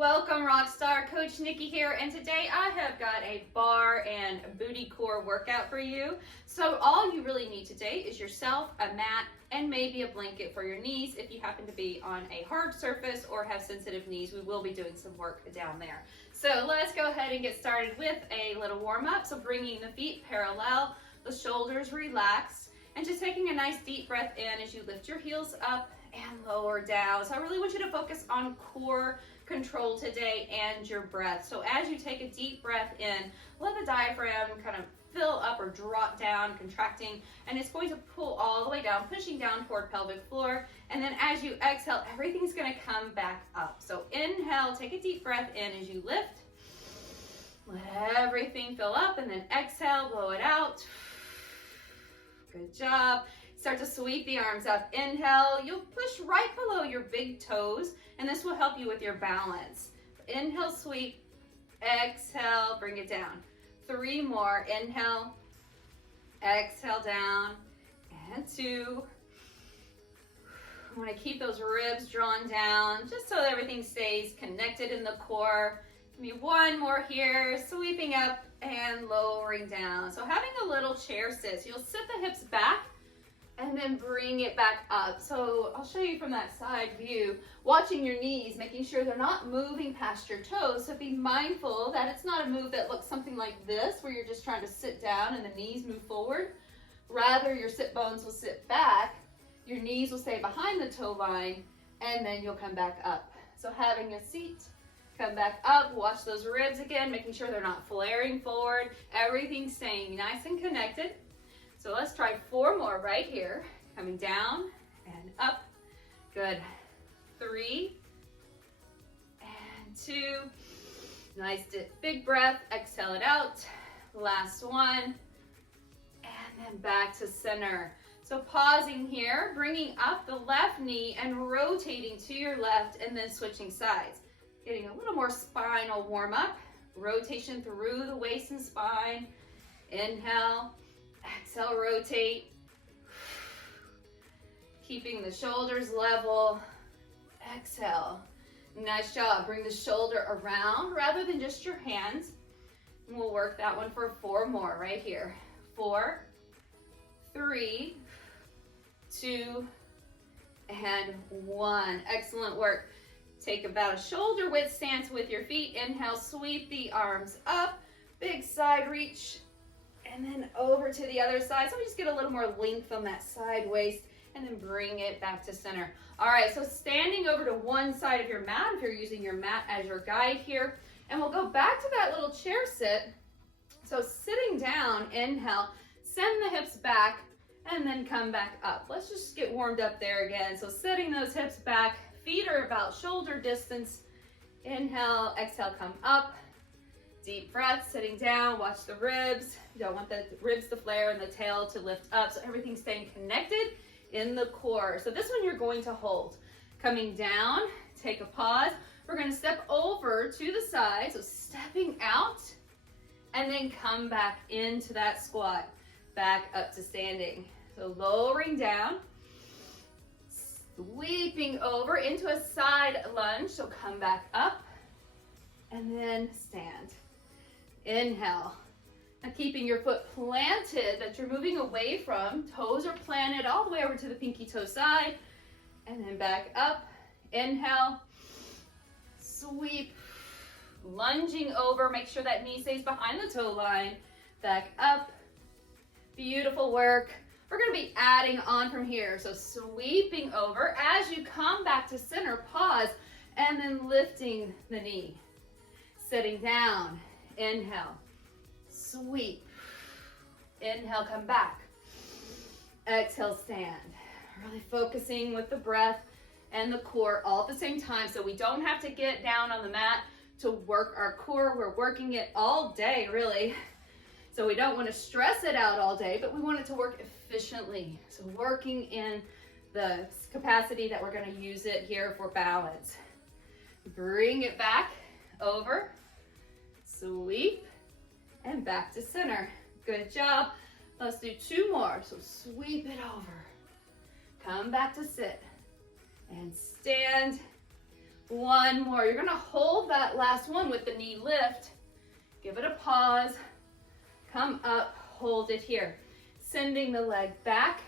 Welcome Rockstar, Coach Nikki here, and today I have got a bar and booty core workout for you. So all you really need today is yourself, a mat, and maybe a blanket for your knees if you happen to be on a hard surface or have sensitive knees. We will be doing some work down there. So let's go ahead and get started with a little warm up. So bringing the feet parallel, the shoulders relaxed, and just taking a nice deep breath in as you lift your heels up and lower down. So I really want you to focus on core control today and your breath. So as you take a deep breath in, let the diaphragm kind of fill up or drop down, contracting, and it's going to pull all the way down, pushing down toward pelvic floor. And then as you exhale, everything's going to come back up. So inhale, take a deep breath in as you lift. Let everything fill up, and then exhale, blow it out. Good job. Start to sweep the arms up. Inhale, you'll push right below your big toes, and this will help you with your balance. Inhale, sweep. Exhale, bring it down. 3 more. Inhale, exhale down, and 2. I want to keep those ribs drawn down just so everything stays connected in the core. Give me 1 more here, sweeping up and lowering down. So having a little chair sit. So you'll sit the hips back and then bring it back up. So I'll show you from that side view, watching your knees, making sure they're not moving past your toes. So be mindful that it's not a move that looks something like this, where you're just trying to sit down and the knees move forward. Rather, your sit bones will sit back, your knees will stay behind the toe line, and then you'll come back up. So having a seat, come back up, watch those ribs again, making sure they're not flaring forward, everything staying nice and connected. So let's try 4 more right here. Coming down and up. Good. 3 and 2. Nice big breath. Exhale it out. Last one. And then back to center. So pausing here, bringing up the left knee and rotating to your left, and then switching sides. Getting a little more spinal warm up. Rotation through the waist and spine. Inhale. Exhale, rotate. Keeping the shoulders level. Exhale. Nice job. Bring the shoulder around rather than just your hands. And we'll work that one for 4 more right here. 4, 3, 2, and 1. Excellent work. Take about a shoulder width stance with your feet. Inhale, sweep the arms up. Big side reach. And then over to the other side. So we just get a little more length on that side waist, and then bring it back to center. All right, so standing over to one side of your mat, if you're using your mat as your guide here, and we'll go back to that little chair sit. So sitting down, inhale, send the hips back, and then come back up. Let's just get warmed up there again. So setting those hips back, feet are about shoulder distance. Inhale, exhale, come up. Deep breath, sitting down, watch the ribs. You don't want the ribs to flare and the tail to lift up, so everything's staying connected in the core. So this one you're going to hold. Coming down, take a pause. We're going to step over to the side, so stepping out, and then come back into that squat, back up to standing. So lowering down, sweeping over into a side lunge, so come back up, and then stand. Inhale. Now keeping your foot planted that you're moving away from. Toes are planted all the way over to the pinky toe side. And then back up. Inhale. Sweep. Lunging over. Make sure that knee stays behind the toe line. Back up. Beautiful work. We're going to be adding on from here. So sweeping over. As you come back to center, pause. And then lifting the knee. Sitting down. Inhale, sweep. Inhale, come back. Exhale, stand. Really focusing with the breath and the core all at the same time, so we don't have to get down on the mat to work our core. We're working it all day, really. So we don't want to stress it out all day, but we want it to work efficiently. So working in the capacity that we're going to use it here for balance. Bring it back over. Sweep, and back to center. Good job. Let's do 2 more. So sweep it over. Come back to sit. And stand. One more. You're gonna hold that last one with the knee lift. Give it a pause. Come up, hold it here. Sending the leg back.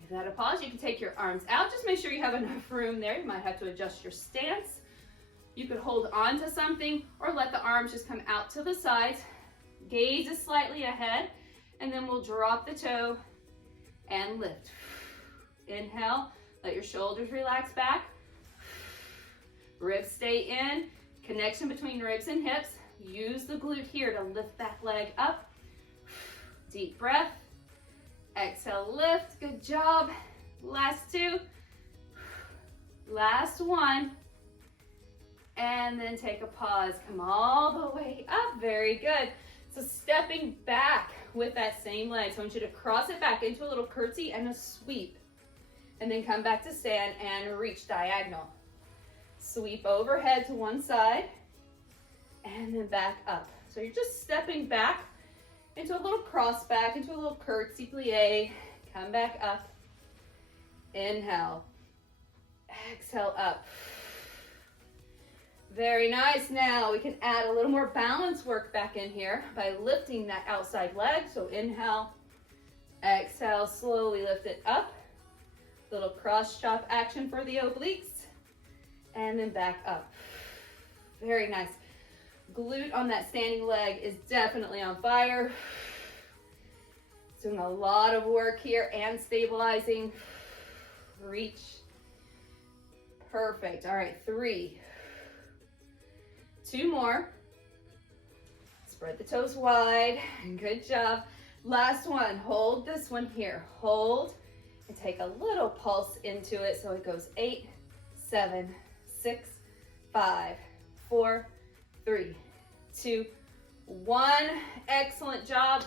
Give that a pause. You can take your arms out. Just make sure you have enough room there. You might have to adjust your stance. You could hold on to something or let the arms just come out to the sides. Gaze is slightly ahead, and then we'll drop the toe and lift. Inhale, let your shoulders relax back. Ribs stay in. Connection between ribs and hips. Use the glute here to lift that leg up. Deep breath. Exhale, lift. Good job. Last two. Last one. And then take a pause. Come all the way up. Very good. So stepping back with that same leg. So I want you to cross it back into a little curtsy and a sweep. And then come back to stand and reach diagonal. Sweep overhead to one side. And then back up. So you're just stepping back into a little cross back, into a little curtsy plie. Come back up. Inhale. Exhale up. Very nice. Now we can add a little more balance work back in here by lifting that outside leg. So inhale, exhale, slowly lift it up. Little cross chop action for the obliques. And then back up. Very nice. Glute on that standing leg is definitely on fire. Doing a lot of work here and stabilizing. Reach. Perfect. All right, 3. 2 more. Spread the toes wide. Good job. Last one. Hold this one here. Hold and take a little pulse into it. So it goes 8, 7, 6, 5, 4, 3, 2, 1. Excellent job.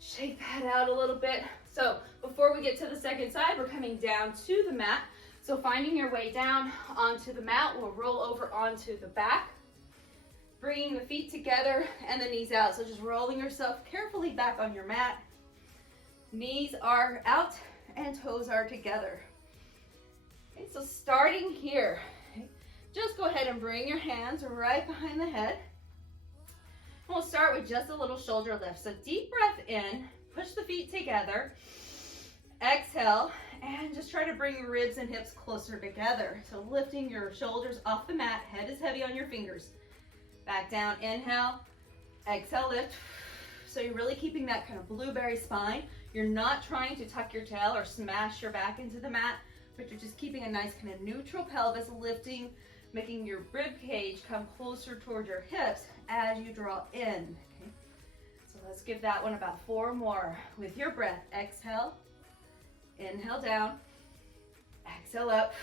Shake that out a little bit. So before we get to the second side, we're coming down to the mat. So finding your way down onto the mat, we'll roll over onto the back. Bringing the feet together and the knees out. So just rolling yourself carefully back on your mat. Knees are out and toes are together. Okay, so starting here, just go ahead and bring your hands right behind the head. And we'll start with just a little shoulder lift. So deep breath in, push the feet together. Exhale, and just try to bring your ribs and hips closer together. So lifting your shoulders off the mat, head is heavy on your fingers. Back down, inhale, exhale, lift. So you're really keeping that kind of blueberry spine. You're not trying to tuck your tail or smash your back into the mat, but you're just keeping a nice kind of neutral pelvis, lifting, making your rib cage come closer toward your hips as you draw in. Okay? So let's give that one about 4 more. With your breath, exhale, inhale down, exhale up.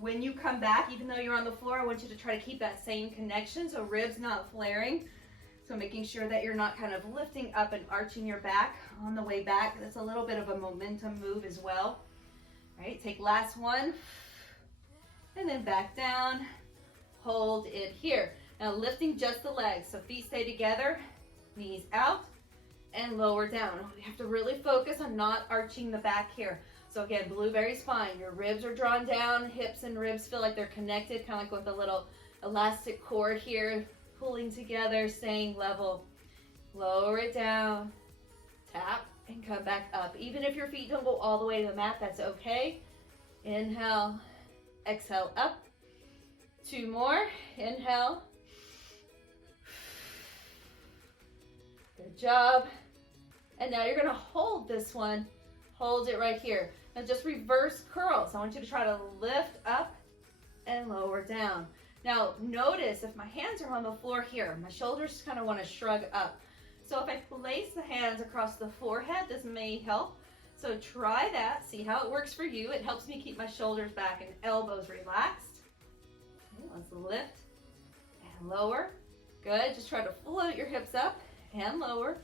When you come back, even though you're on the floor, I want you to try to keep that same connection, so ribs not flaring. So making sure that you're not kind of lifting up and arching your back on the way back. That's a little bit of a momentum move as well. All right, take last one, and then back down. Hold it here. Now lifting just the legs, so feet stay together, knees out, and lower down. We have to really focus on not arching the back here. So again, blueberry spine, your ribs are drawn down, hips and ribs feel like they're connected, kind of like with a little elastic cord here, pulling together, staying level. Lower it down, tap, and come back up. Even if your feet don't go all the way to the mat, that's okay. Inhale, exhale, up. 2 more, inhale. Good job. And now you're gonna hold this one. Hold it right here. Now just reverse curls. I want you to try to lift up and lower down. Now notice if my hands are on the floor here, my shoulders kind of want to shrug up. So if I place the hands across the forehead, this may help. So try that, see how it works for you. It helps me keep my shoulders back and elbows relaxed. Okay, let's lift and lower. Good, just try to float your hips up and lower.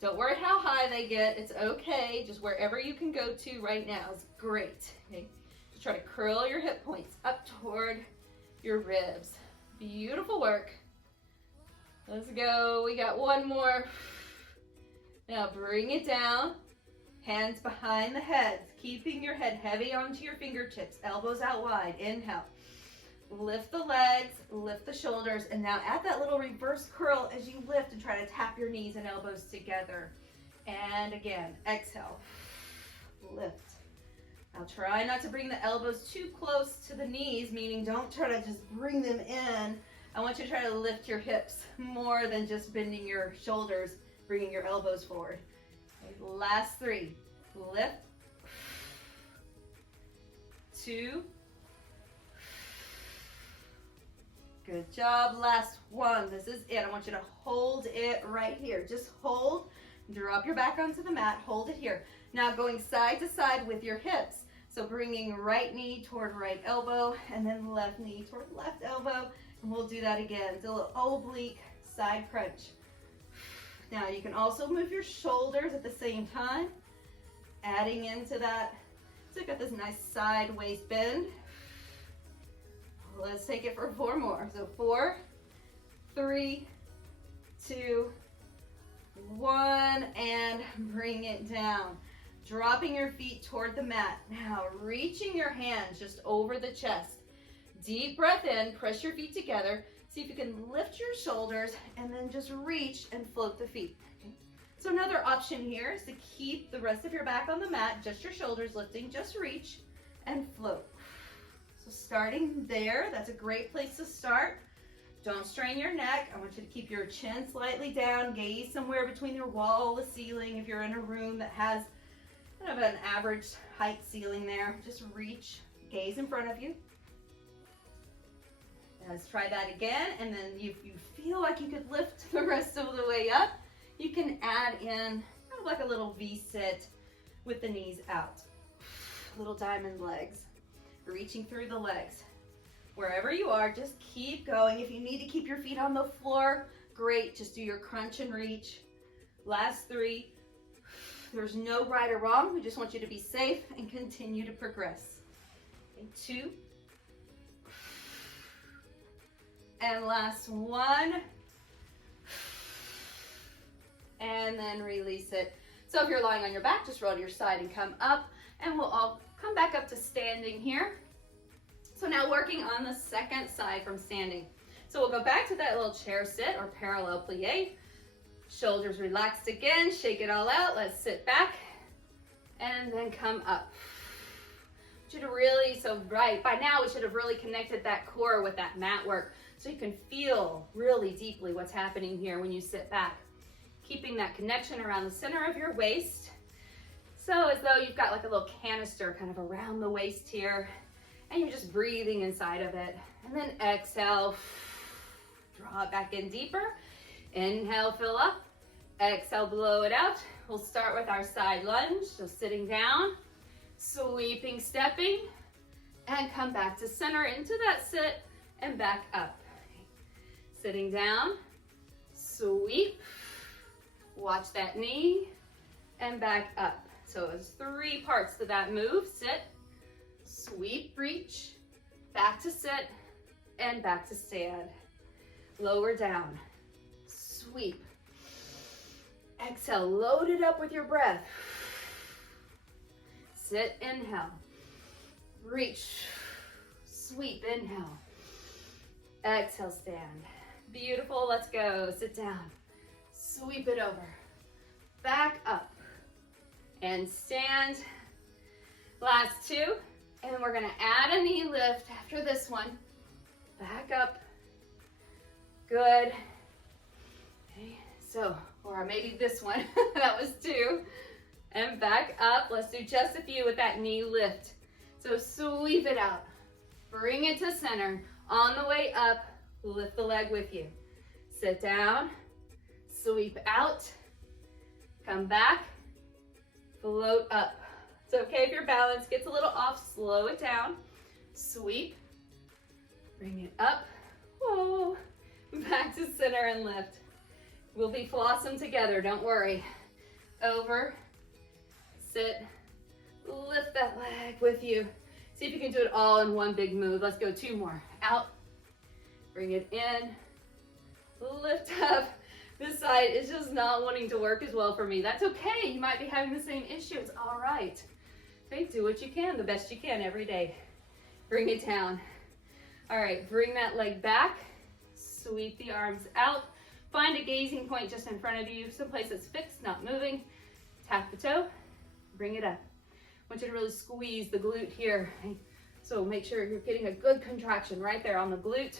Don't worry how high they get, it's okay. Just wherever you can go to right now is great. Okay? Just try to curl your hip points up toward your ribs. Beautiful work. Let's go, we got 1 more. Now bring it down, hands behind the head, keeping your head heavy onto your fingertips, elbows out wide. Inhale, lift the legs, lift the shoulders, and now add that little reverse curl as you lift and try to tap your knees and elbows together. And again, exhale, lift. Now try not to bring the elbows too close to the knees, meaning don't try to just bring them in. I want you to try to lift your hips more than just bending your shoulders, bringing your elbows forward. Okay, last 3, lift, 2, good job, last 1, this is it. I want you to hold it right here. Just hold, drop your back onto the mat, hold it here. Now going side to side with your hips. So bringing right knee toward right elbow and then left knee toward left elbow. And we'll do that again. It's a little oblique side crunch. Now you can also move your shoulders at the same time, adding into that. So you've got this nice side waist bend. Let's take it for 4 more. So 4, 3, 2, 1, and bring it down. Dropping your feet toward the mat. Now reaching your hands just over the chest. Deep breath in, press your feet together. See if you can lift your shoulders and then just reach and float the feet. Okay. So another option here is to keep the rest of your back on the mat, just your shoulders lifting, just reach and float. So starting there, that's a great place to start. Don't strain your neck. I want you to keep your chin slightly down, gaze somewhere between your wall, the ceiling. If you're in a room that has kind of an average height ceiling there, just reach, gaze in front of you. Let's try that again, and then if you feel like you could lift the rest of the way up, you can add in kind of like a little V-sit with the knees out. Little diamond legs, reaching through the legs. Wherever you are, just keep going. If you need to keep your feet on the floor, great, just do your crunch and reach. Last 3. There's no right or wrong. We just want you to be safe and continue to progress. Okay, 2. And last 1. And then release it. So if you're lying on your back, just roll to your side and come up. And we'll all come back up to standing here. So now working on the second side from standing. So we'll go back to that little chair sit or parallel plie. Shoulders relaxed again, shake it all out. Let's sit back and then come up. Should have really, by now we should have really connected that core with that mat work so you can feel really deeply what's happening here when you sit back. Keeping that connection around the center of your waist. So as though you've got like a little canister kind of around the waist here and you're just breathing inside of it. And then exhale, draw it back in deeper. Inhale, fill up. Exhale, blow it out. We'll start with our side lunge. So sitting down, sweeping, stepping, and come back to center into that sit and back up. Sitting down, sweep, watch that knee, and back up. So there's 3 parts to that move. Sit, sweep, reach, back to sit, and back to stand. Lower down. Sweep. Exhale, load it up with your breath. Sit, inhale. Reach. Sweep, inhale. Exhale, stand. Beautiful, let's go. Sit down. Sweep it over. Back up. And stand. Last 2. And we're gonna add a knee lift after this one. Back up. Good. Okay, so, or maybe this one, that was 2. And back up, let's do just a few with that knee lift. So sweep it out, bring it to center. On the way up, lift the leg with you. Sit down, sweep out, come back, float up. It's okay if your balance gets a little off, slow it down. Sweep, bring it up, whoa, back to center and lift. We'll be flossing together, don't worry. Over, sit, lift that leg with you. See if you can do it all in one big move. Let's go 2 more. Out, bring it in, lift up. This side is just not wanting to work as well for me. That's okay, you might be having the same issue, it's all right. Okay, do what you can, the best you can every day. Bring it down. All right, bring that leg back, sweep the arms out. Find a gazing point just in front of you, someplace that's fixed, not moving. Tap the toe, bring it up. I want you to really squeeze the glute here. So make sure you're getting a good contraction right there on the glute.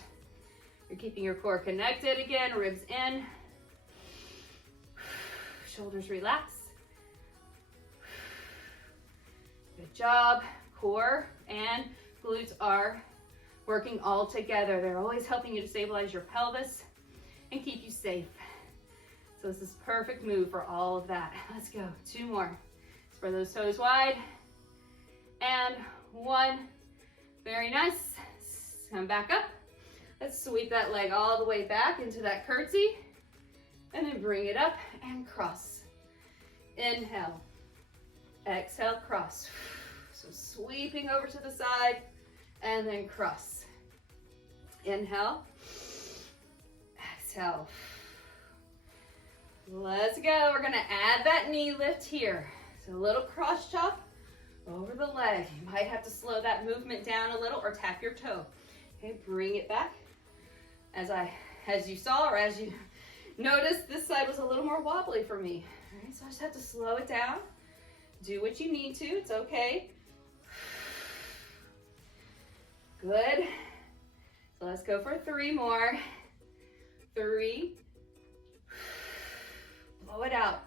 You're keeping your core connected again, ribs in. Shoulders relax. Good job. Core and glutes are working all together. They're always helping you to stabilize your pelvis and keep you safe. So this is perfect move for all of that. Let's go. 2 more. Spread those toes wide. And 1. Very nice. Come back up. Let's sweep that leg all the way back into that curtsy. And then bring it up and cross. Inhale. Exhale, cross. So sweeping over to the side and then cross. Inhale. Exhale. Let's go. We're gonna add that knee lift here. So a little cross chop over the leg. You might have to slow that movement down a little or tap your toe. Okay, bring it back. As you saw or as you noticed, this side was a little more wobbly for me. All right, so I just have to slow it down. Do what you need to, it's okay. Good. So let's go for 3 more. 3. Blow it out.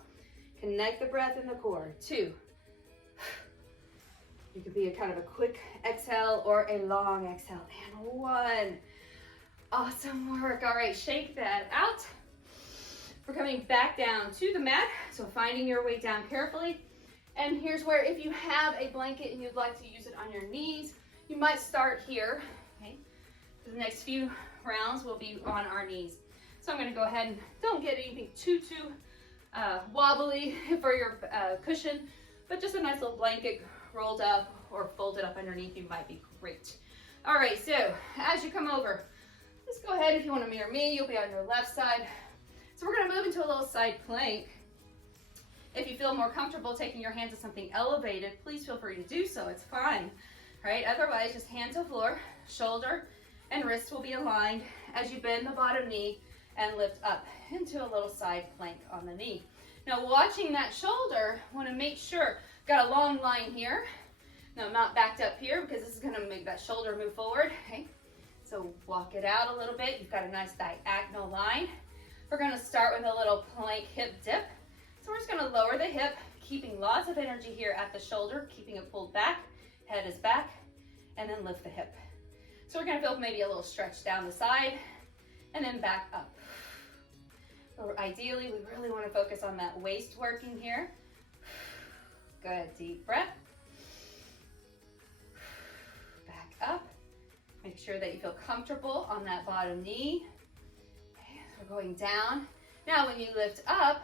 Connect the breath in the core. 2. It could be a kind of a quick exhale or a long exhale. And 1. Awesome work. All right, shake that out. We're coming back down to the mat. So finding your way down carefully. And here's where if you have a blanket and you'd like to use it on your knees, you might start here. Okay. For the next few rounds will be on our knees. So I'm going to go ahead and don't get anything too wobbly for your cushion, but just a nice little blanket rolled up or folded up underneath you might be great. All right, so as you come over, just go ahead. If you want to mirror me, you'll be on your left side. So we're going to move into a little side plank. If you feel more comfortable taking your hands to something elevated, please feel free to do so. It's fine. All right, otherwise just hand to floor, shoulder and wrist will be aligned as you bend the bottom knee and lift up into a little side plank on the knee. Now watching that shoulder, want to make sure, got a long line here. Now I'm not backed up here because this is going to make that shoulder move forward. Okay, so walk it out a little bit. You've got a nice diagonal line. We're going to start with a little plank hip dip. So we're just going to lower the hip, keeping lots of energy here at the shoulder, keeping it pulled back, head is back, and then lift the hip. So we're going to feel maybe a little stretch down the side, and then back up. Or ideally, we really want to focus on that waist working here. Good, deep breath. Back up. Make sure that you feel comfortable on that bottom knee. Okay, so we're going down. Now when you lift up,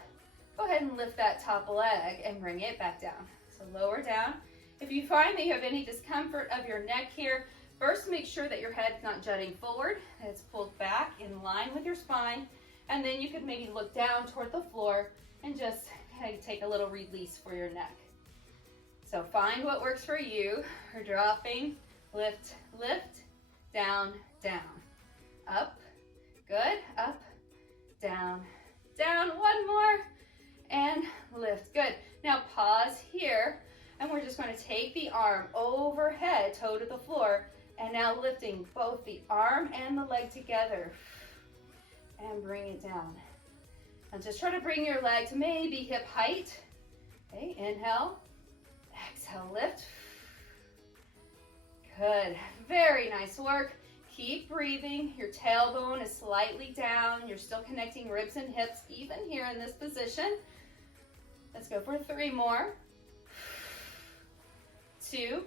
go ahead and lift that top leg and bring it back down. So lower down. If you find that you have any discomfort of your neck here, first make sure that your head's not jutting forward, that it's pulled back in line with your spine, and then you could maybe look down toward the floor and just kind of take a little release for your neck. So find what works for you. We're dropping, lift, lift, down, down, up, good, up, down, down, 1 more, and lift, good. Now pause here, and we're just going to take the arm overhead, toe to the floor, and now lifting both the arm and the leg together, and bring it down. And just try to bring your leg to maybe hip height. Okay, inhale, exhale, lift. Good, very nice work. Keep breathing. Your tailbone is slightly down. You're still connecting ribs and hips even here in this position. Let's go for 3 more. 2.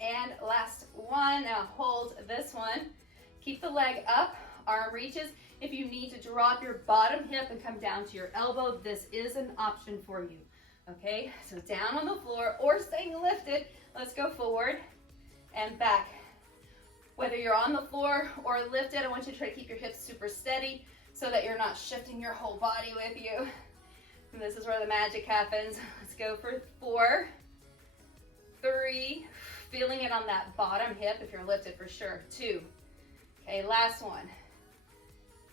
And last one. Now hold this one. Keep the leg up, arm reaches. If you need to drop your bottom hip and come down to your elbow, this is an option for you. Okay, so down on the floor or staying lifted. Let's go forward and back. Whether you're on the floor or lifted, I want you to try to keep your hips super steady so that you're not shifting your whole body with you. And this is where the magic happens. Let's go for 4, 3, feeling it on that bottom hip if you're lifted for sure. 2. Okay, last one.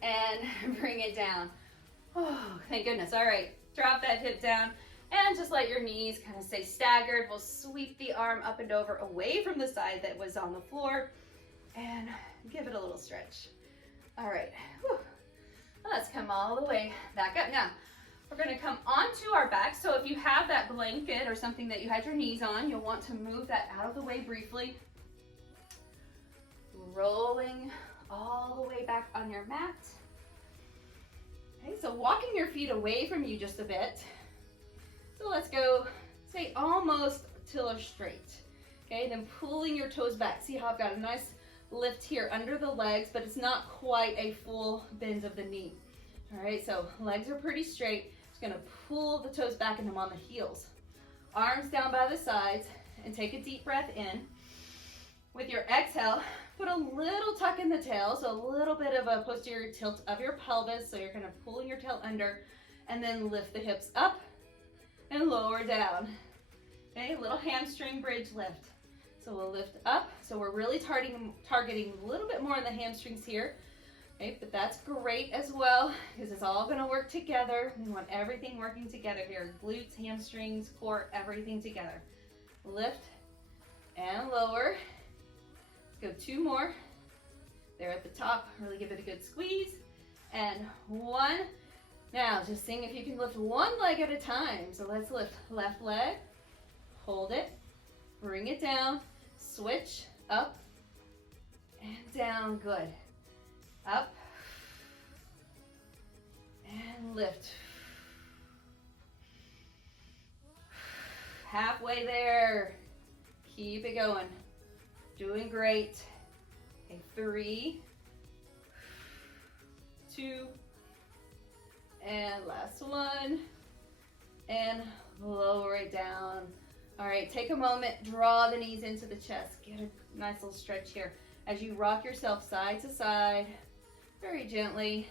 And bring it down. Oh, thank goodness. All right, drop that hip down and just let your knees kind of stay staggered. We'll sweep the arm up and over away from the side that was on the floor and give it a little stretch. All right, whew. Let's come all the way back up. Now, we're going to come onto our back. So if you have that blanket or something that you had your knees on, you'll want to move that out of the way briefly. Rolling all the way back on your mat. Okay, so walking your feet away from you just a bit. So let's go, say almost till a straight. Okay, then pulling your toes back. See how I've got a nice lift here under the legs, but it's not quite a full bend of the knee. All right, so legs are pretty straight. Just gonna pull the toes back and I'm on the heels. Arms down by the sides and take a deep breath in. With your exhale, put a little tuck in the tail, so a little bit of a posterior tilt of your pelvis, so you're kind of pulling your tail under, and then lift the hips up and lower down. Okay, a little hamstring bridge lift. So we'll lift up. So we're really targeting a little bit more on the hamstrings here. Okay, but that's great as well because it's all going to work together. We want everything working together here. Glutes, hamstrings, core, everything together. Lift and lower. Let's go 2 more. There at the top. Really give it a good squeeze. And 1. Now just seeing if you can lift one leg at a time. So let's lift left leg. Hold it. Bring it down. Switch up and down. Good. Up and lift. Halfway there. Keep it going. Doing great. Okay, 3, 2, and last one. And lower it down. All right, take a moment, draw the knees into the chest. Get a nice little stretch here as you rock yourself side to side, very gently.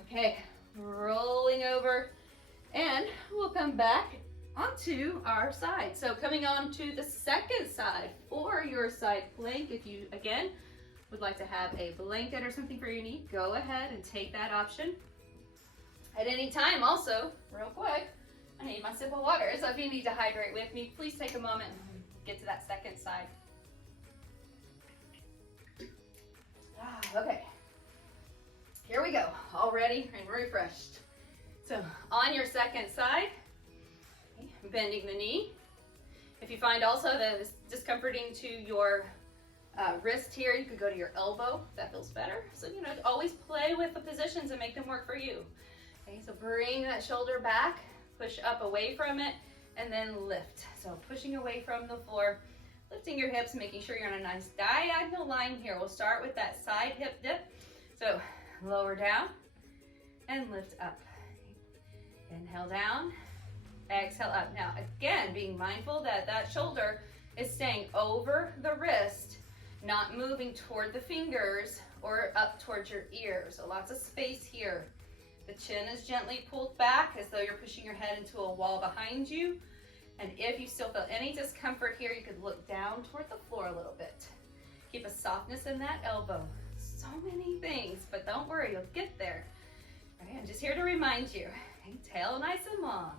Okay, rolling over, and we'll come back onto our side. So coming on to the second side for your side plank. If you, again, would like to have a blanket or something for your knee, go ahead and take that option. At any time also, real quick, I need my sip of water, so if you need to hydrate with me, please take a moment and get to that second side. Okay, here we go, all ready and refreshed. So on your second side, bending the knee. If you find also that it's discomforting to your wrist here, you could go to your elbow, that feels better. So, you know, always play with the positions and make them work for you. Okay, so bring that shoulder back. Push up away from it, and then lift. So pushing away from the floor, lifting your hips, making sure you're on a nice diagonal line here. We'll start with that side hip dip. So lower down and lift up. Inhale down, exhale up. Now again, being mindful that that shoulder is staying over the wrist, not moving toward the fingers or up towards your ears. So lots of space here. The chin is gently pulled back as though you're pushing your head into a wall behind you. And if you still feel any discomfort here, you could look down toward the floor a little bit. Keep a softness in that elbow. So many things, but don't worry, you'll get there. Okay, I'm just here to remind you. Okay, tail nice and long.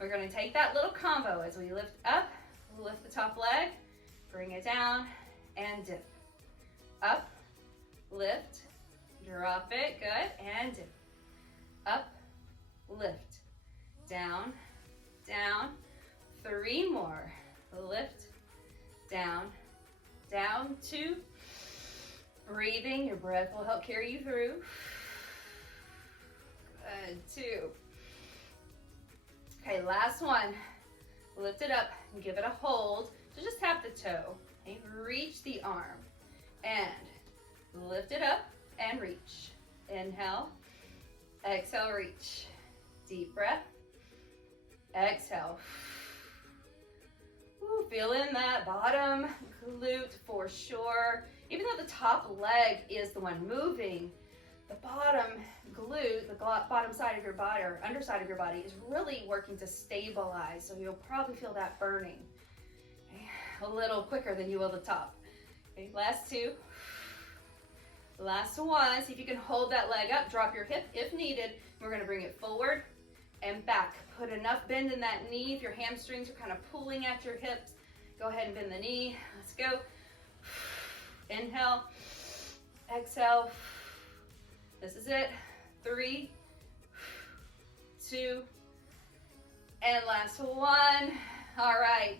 We're going to take that little combo as we lift up, lift the top leg, bring it down, and dip. Up, lift, drop it, good, and dip. Up, lift, down, down, 3 more, lift, down, down, 2, breathing, your breath will help carry you through, good, 2, okay, last one, lift it up and give it a hold, so just tap the toe, and reach the arm, and lift it up and reach, inhale, exhale, reach. Deep breath. Exhale. Ooh, feeling that bottom glute for sure. Even though the top leg is the one moving, the bottom glute, the bottom side of your body or underside of your body is really working to stabilize. So you'll probably feel that burning. Okay. a little quicker than you will the top. Okay, last two. Last one. See if you can hold that leg up. Drop your hip if needed. We're going to bring it forward and back. Put enough bend in that knee. If your hamstrings are kind of pulling at your hips, go ahead and bend the knee. Let's go. Inhale. Exhale. This is it. 3, 2, and last one. All right.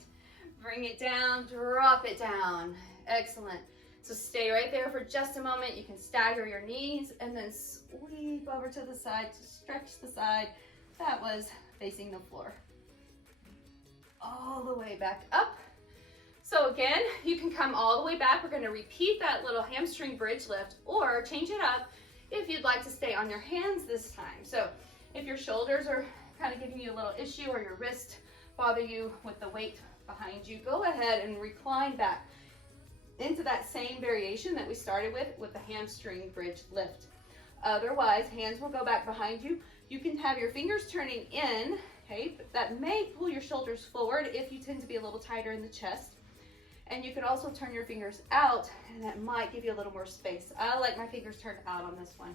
Bring it down. Drop it down. Excellent. So stay right there for just a moment. You can stagger your knees and then sweep over to the side to stretch the side that was facing the floor. All the way back up. So again, you can come all the way back. We're going to repeat that little hamstring bridge lift or change it up if you'd like to stay on your hands this time. So if your shoulders are kind of giving you a little issue or your wrist bother you with the weight behind you, go ahead and recline back into that same variation that we started with the hamstring bridge lift. Otherwise, hands will go back behind you. You can have your fingers turning in, okay, but that may pull your shoulders forward if you tend to be a little tighter in the chest. And you can also turn your fingers out, and that might give you a little more space. I like my fingers turned out on this one.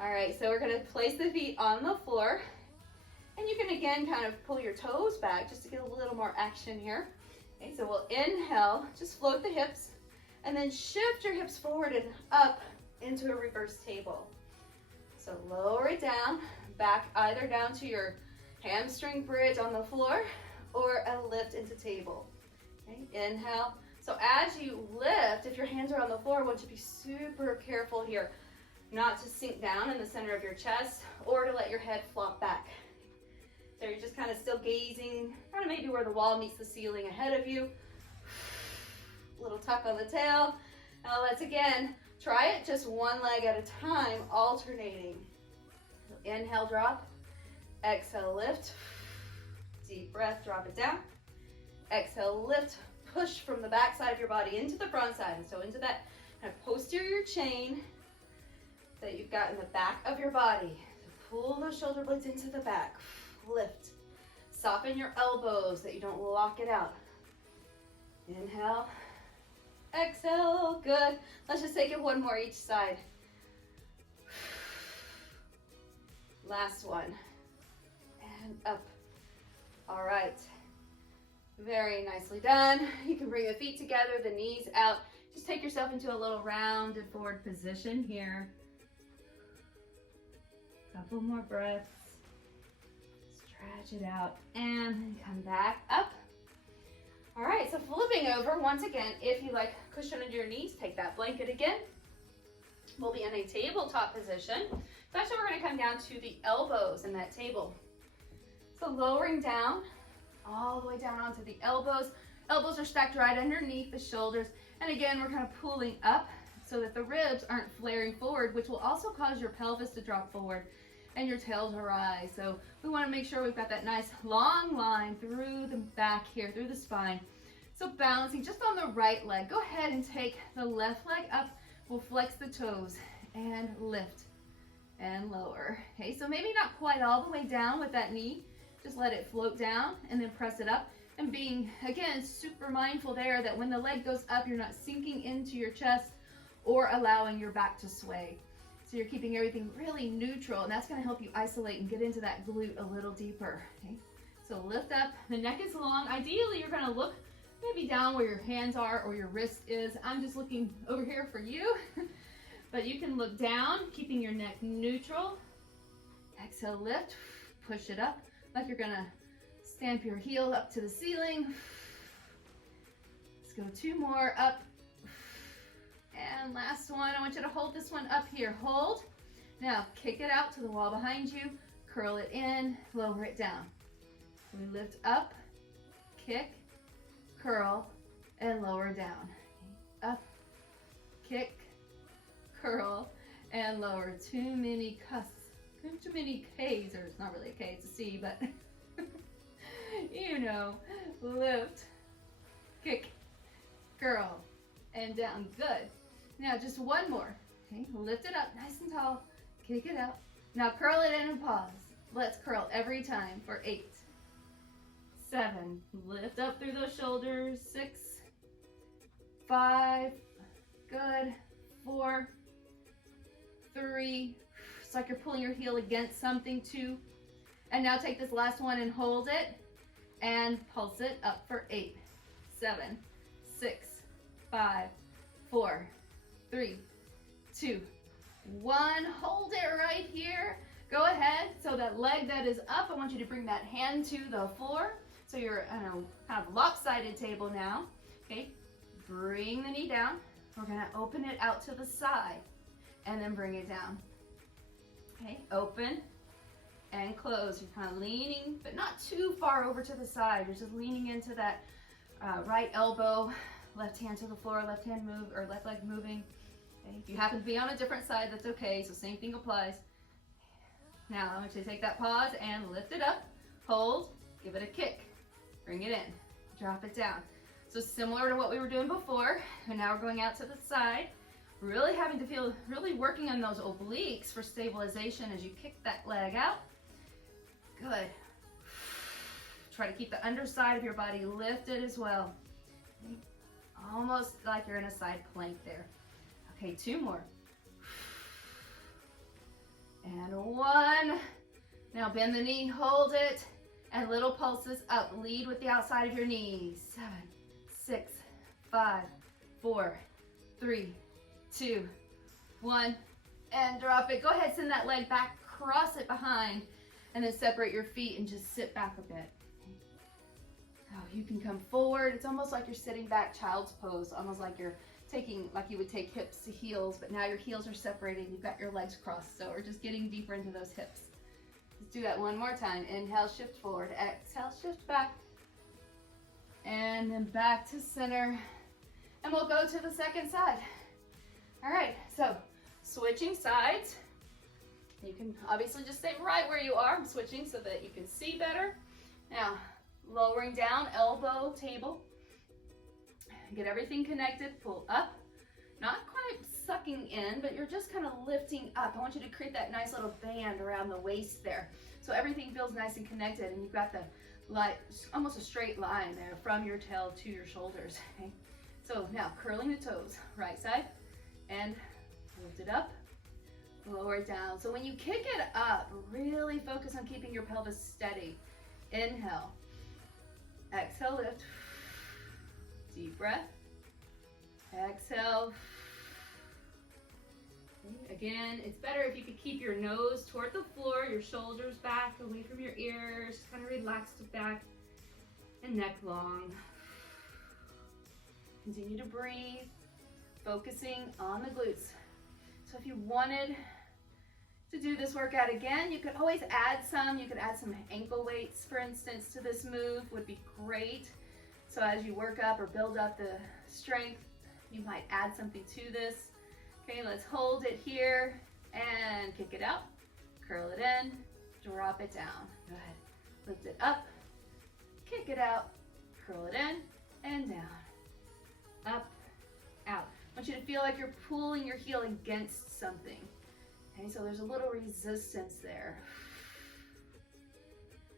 All right, so we're gonna place the feet on the floor, and you can again kind of pull your toes back just to get a little more action here. Okay, so we'll inhale, just float the hips, and then shift your hips forward and up into a reverse table. So lower it down, back either down to your hamstring bridge on the floor or a lift into table. Okay, inhale. So as you lift, if your hands are on the floor, I want you to be super careful here not to sink down in the center of your chest or to let your head flop back. So you're just kind of still gazing, kind of maybe where the wall meets the ceiling ahead of you. Little tuck on the tail. Now let's again try it just one leg at a time, alternating. So inhale, drop. Exhale, lift. Deep breath, drop it down. Exhale, lift. Push from the back side of your body into the front side. And so into that kind of posterior chain that you've got in the back of your body. So pull those shoulder blades into the back. Lift. Soften your elbows that you don't lock it out. Inhale. Exhale. Good. Let's just take it one more each side. Last one. And up. All right. Very nicely done. You can bring the feet together, the knees out. Just take yourself into a little rounded forward position here. Couple more breaths. Stretch it out and then come back up. All right, so flipping over once again, if you like cushion under your knees, take that blanket again. We'll be in a tabletop position. So actually we're gonna come down to the elbows in that table. So lowering down, all the way down onto the elbows. Elbows are stacked right underneath the shoulders. And again, we're kind of pulling up so that the ribs aren't flaring forward, which will also cause your pelvis to drop forward and your tail to rise. So we want to make sure we've got that nice long line through the back here, through the spine. So balancing just on the right leg. Go ahead and take the left leg up. We'll flex the toes and lift and lower. Okay, so maybe not quite all the way down with that knee. Just let it float down and then press it up. And being, again, super mindful there that when the leg goes up, you're not sinking into your chest or allowing your back to sway. So you're keeping everything really neutral, and that's going to help you isolate and get into that glute a little deeper. Okay? So lift up. The neck is long. Ideally, you're going to look maybe down where your hands are or your wrist is. I'm just looking over here for you. But you can look down, keeping your neck neutral. Exhale, lift. Push it up like you're going to stamp your heel up to the ceiling. Let's go 2 more up. And last one, I want you to hold this one up here. Hold. Now kick it out to the wall behind you. Curl it in, lower it down. We lift up, kick, curl, and lower down. Up, kick, curl, and lower. Too many K's, or it's not really a K, it's a C, but you know, lift, kick, curl, and down. Good. Now just one more. Okay, lift it up nice and tall, kick it out. Now curl it in and pause. Let's curl every time for 8, 7, lift up through those shoulders, 6, 5, good, 4, 3, it's like you're pulling your heel against something, 2, and now take this last one and hold it, and pulse it up for 8, 7, 6, 5, 4, 3, 2, 1, hold it right here. Go ahead, so that leg that is up, I want you to bring that hand to the floor. So you're on a kind of lopsided table now, okay? Bring the knee down. We're gonna open it out to the side and then bring it down. Okay, open and close. You're kind of leaning, but not too far over to the side. You're just leaning into that right elbow, left hand to the floor, left hand move, or left leg moving. Okay? If you happen to be on a different side, that's okay, so same thing applies. Now I want you to take that pause and lift it up, hold, give it a kick, bring it in, drop it down. So similar to what we were doing before, and now we're going out to the side, really having to feel, really working on those obliques for stabilization as you kick that leg out. Good. Try to keep the underside of your body lifted as well. Okay. Almost like you're in a side plank there. Okay, 2 more. And 1. Now bend the knee, hold it, and little pulses up. Lead with the outside of your knees. 7, 6, 5, 4, 3, 2, 1, and drop it. Go ahead, send that leg back, cross it behind, and then separate your feet and just sit back a bit. Oh, you can come forward. It's almost like you're sitting back, child's pose, almost like you're taking, like you would take hips to heels, but now your heels are separated. You've got your legs crossed, so we're just getting deeper into those hips. Let's do that one more time. Inhale, shift forward. Exhale, shift back. And then back to center. And we'll go to the second side. All right, so switching sides. You can obviously just stay right where you are. I'm switching so that you can see better. Now, lowering down, elbow, table. Get everything connected, pull up. Not quite sucking in, but you're just kind of lifting up. I want you to create that nice little band around the waist there. So everything feels nice and connected, and you've got the almost a straight line there from your tail to your shoulders. Okay? So now curling the toes, right side, and lift it up, lower it down. So when you kick it up, really focus on keeping your pelvis steady. Inhale, exhale, lift. Deep breath. Exhale. Again, it's better if you could keep your nose toward the floor, your shoulders back, away from your ears. Kind of relax the back and neck long. Continue to breathe, focusing on the glutes. So if you wanted to do this workout again, you could always add some. You could add some ankle weights, for instance, to this move would be great. So as you work up or build up the strength, you might add something to this. Okay, let's hold it here and kick it out. Curl it in, drop it down. Go ahead, lift it up, kick it out, curl it in and down. Up, out. I want you to feel like you're pulling your heel against something. Okay, so there's a little resistance there.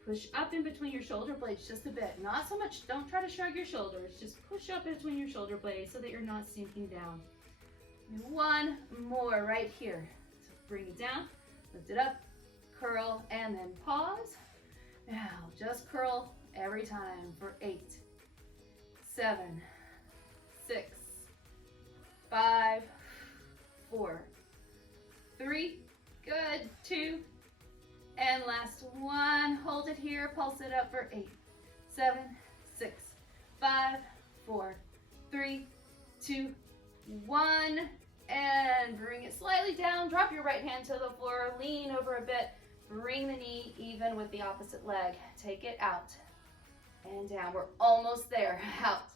Push up in between your shoulder blades just a bit. Not so much, don't try to shrug your shoulders. Just push up in between your shoulder blades so that you're not sinking down. And 1 more right here. So bring it down, lift it up, curl, and then pause. Now, just curl every time for 8, 7, 6, 5, 4, 3, good, 2, and last 1, hold it here, pulse it up for 8, 7, 6, 5, 4, 3, 2, 1, and bring it slightly down, drop your right hand to the floor, lean over a bit, bring the knee even with the opposite leg, take it out and down. We're almost there, out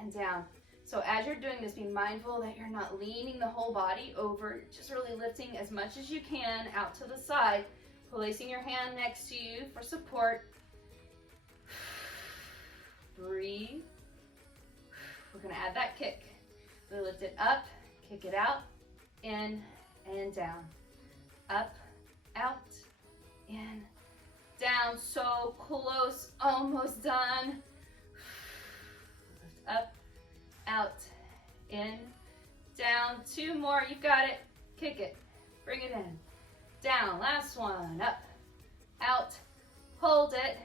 and down. So as you're doing this, be mindful that you're not leaning the whole body over, just really lifting as much as you can out to the side, placing your hand next to you for support. Breathe. We're gonna add that kick. We lift it up, kick it out, in and down. Up, out, in, down. So close, almost done. Lift up, out, In, down, 2 more, you've got it. Kick it, bring it in. Down, last one, up, out, hold it,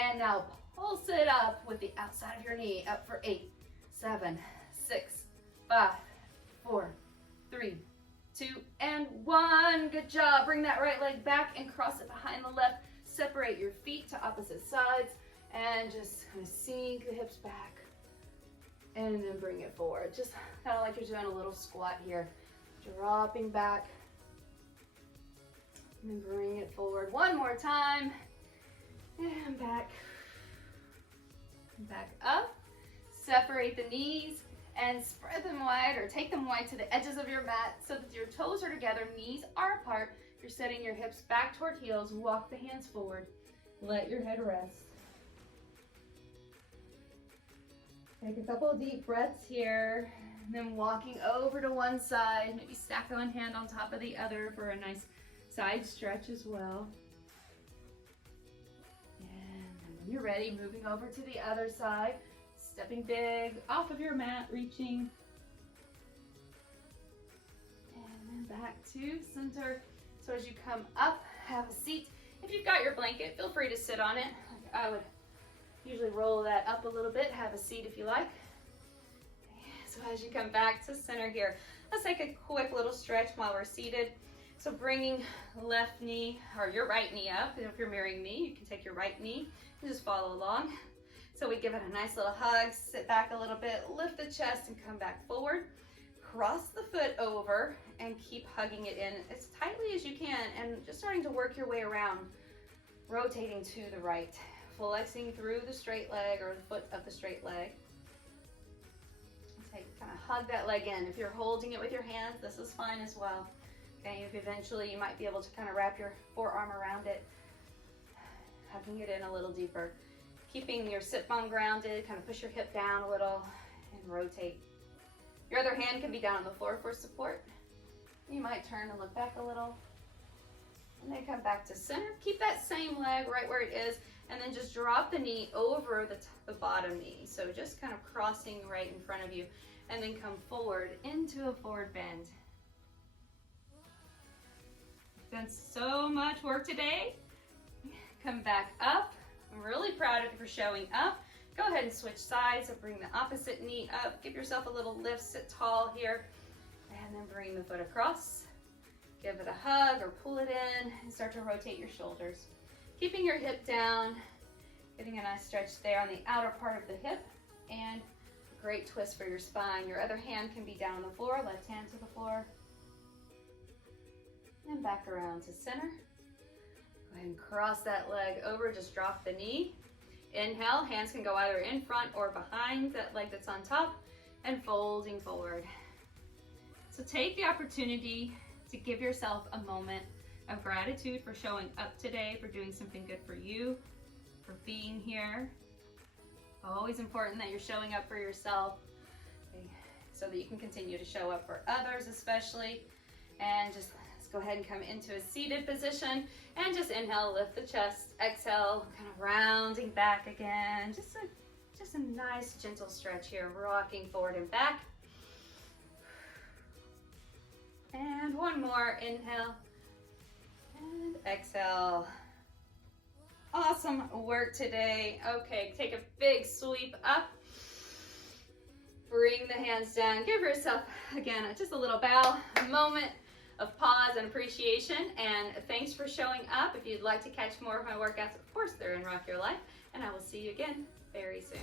and now pulse it up with the outside of your knee, up for 8, 7, 6, 5, 4, 3, 2, and 1. Good job. Bring that right leg back and cross it behind the left. Separate your feet to opposite sides and just kind of sink the hips back and then bring it forward. Just kind of like you're doing a little squat here. Dropping back and then bring it forward. One more time and back. Back up. Separate the knees and spread them wide or take them wide to the edges of your mat so that your toes are together, knees are apart. You're setting your hips back toward heels. Walk the hands forward. Let your head rest. Take a couple of deep breaths here. And then walking over to one side. Maybe stack one hand on top of the other for a nice side stretch as well. And when you're ready, moving over to the other side. Stepping big off of your mat, reaching. And then back to center. So as you come up, have a seat. If you've got your blanket, feel free to sit on it. I would usually roll that up a little bit. Have a seat if you like. So as you come back to center here, let's take a quick little stretch while we're seated. So bringing left knee or your right knee up. If you're mirroring me, you can take your right knee and just follow along. So we give it a nice little hug, sit back a little bit, lift the chest and come back forward. Cross the foot over and keep hugging it in as tightly as you can and just starting to work your way around, rotating to the right, flexing through the straight leg or the foot of the straight leg. Kind of hug that leg in. If you're holding it with your hands, this is fine as well. Okay, if eventually you might be able to kind of wrap your forearm around it, hugging it in a little deeper. Keeping your sit bone grounded, kind of push your hip down a little and rotate. Your other hand can be down on the floor for support. You might turn and look back a little. And then come back to center. Keep that same leg right where it is, and then just drop the knee over the bottom knee. So just kind of crossing right in front of you, and then come forward into a forward bend. You've done so much work today. Come back up. I'm really proud of you for showing up. Go ahead and switch sides. So bring the opposite knee up. Give yourself a little lift. Sit tall here. And then bring the foot across. Give it a hug or pull it in and start to rotate your shoulders. Keeping your hip down. Getting a nice stretch there on the outer part of the hip. And a great twist for your spine. Your other hand can be down on the floor. Left hand to the floor. And back around to center. Go ahead and cross that leg over, just drop the knee. Inhale, hands can go either in front or behind that leg that's on top, and folding forward. So take the opportunity to give yourself a moment of gratitude for showing up today, for doing something good for you, for being here. Always important that you're showing up for yourself, okay, so that you can continue to show up for others especially. And just go ahead and come into a seated position and just inhale, lift the chest, exhale, kind of rounding back again. Just a nice gentle stretch here, rocking forward and back. And one more, inhale and exhale. Awesome work today. Okay, take a big sweep up. Bring the hands down. Give yourself, again, just a little bow, a moment of pause and appreciation, and thanks for showing up. If you'd like to catch more of my workouts, of course, they're in Rock Your Life, and I will see you again very soon.